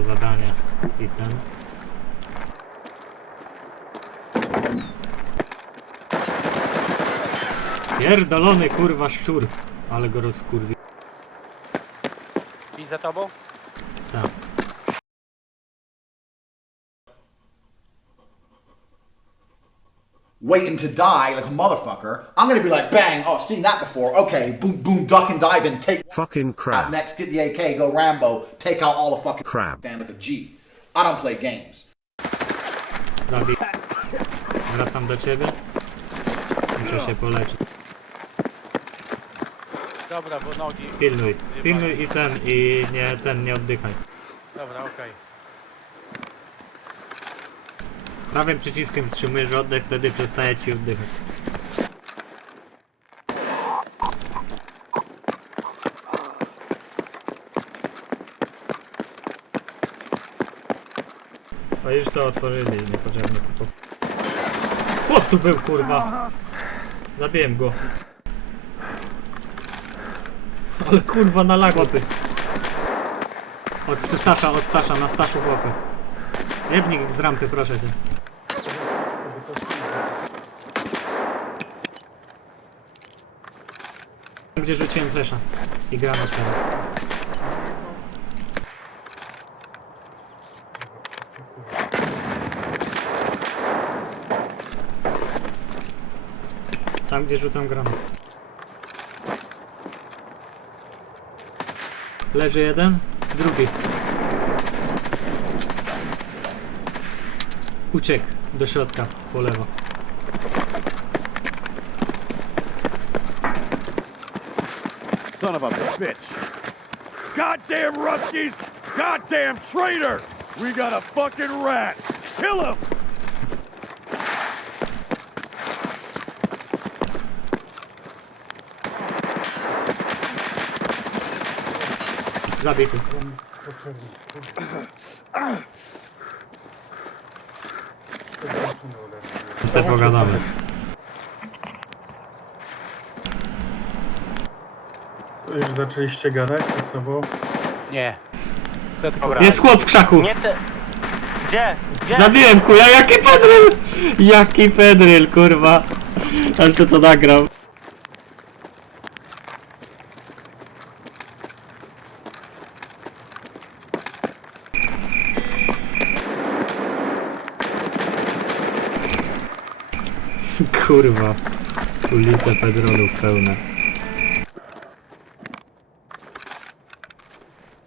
do zadania. I ten. Pierdolony kurwa szczur. Ale go rozkurwi. I za tobą? Tak. Waiting to die like a motherfucker, I'm gonna be like, bang, oh, I've seen that before. Okay, boom, boom, duck and dive and take Fucking crap. next, get the AK, go Rambo, take out all the fucking Crap. stand like a G. I don't play games. Dawid. Wracam do ciebie. Muszę się poleczyć. Dobra, bo nogi. Pilnuj. Pilnuj i ten, i nie, ten, nie oddychaj. Dobra, okej. Prawym przyciskiem wstrzymujesz oddech, wtedy przestaje ci oddychać. O już to otworzyli, niepotrzebne to. Chłop tu był kurwa! Zabiłem go. Ale kurwa na. Od Stasza, od Stasza, na Staszu chłopy. Jebnik z rampy, proszę cię. Gdzie rzuciłem flesza i granat teraz. Tam gdzie rzucam granat. Leży jeden, drugi. Uciekł do środka, po lewo. Son of a bitch. Goddamn Ruskies! Goddamn traitor! We got a fucking rat! Kill him! Zabity. Se pogadamy. Już zaczęliście gadać ze sobą? Nie. To tylko Jest chłop w krzaku! Nie te... Gdzie? Gdzie? Zabiłem chuja, jaki pedryl! Jaki pedryl, kurwa! Ale se to nagrał. Kurwa. Ulice pedrolów pełne.